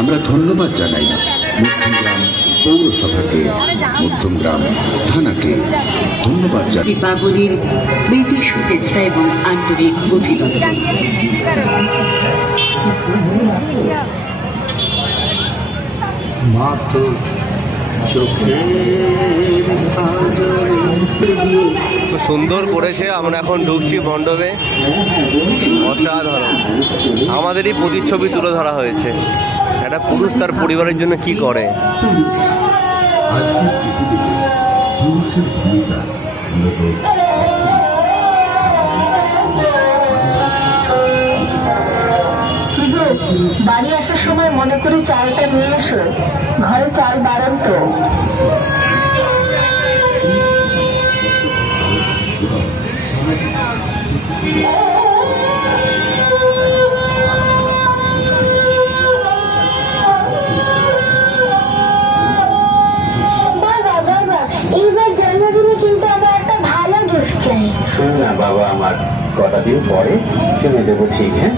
আমরা ধন্যবাদ জানাই মধ্যমগ্রাম পৌরসভাকে, মধ্যমগ্রাম থানাকে ধন্যবাদ জানাই। দীপাবলির প্রীতি শুভেচ্ছা এবং আন্তরিক অভিনন্দন। সুন্দর করেছে। আমরা এখন ঢুকছি মণ্ডপে। অসাধারণ। আমাদেরই প্রতিচ্ছবি তুলে ধরা হয়েছে। একটা পুরুষ তার পরিবারের জন্য কি করে। বাড়ি আসার সময় মনে করে চালটা নিয়ে এসো, ঘরে চাল বাড়ন্ত। এইবার জন্মদিনে কিন্তু আমরা একটা ভালো গিফট চাই। শোন না বাবা, আমার কটা দিন পরে কিনে দেবো, ঠিক? হ্যাঁ,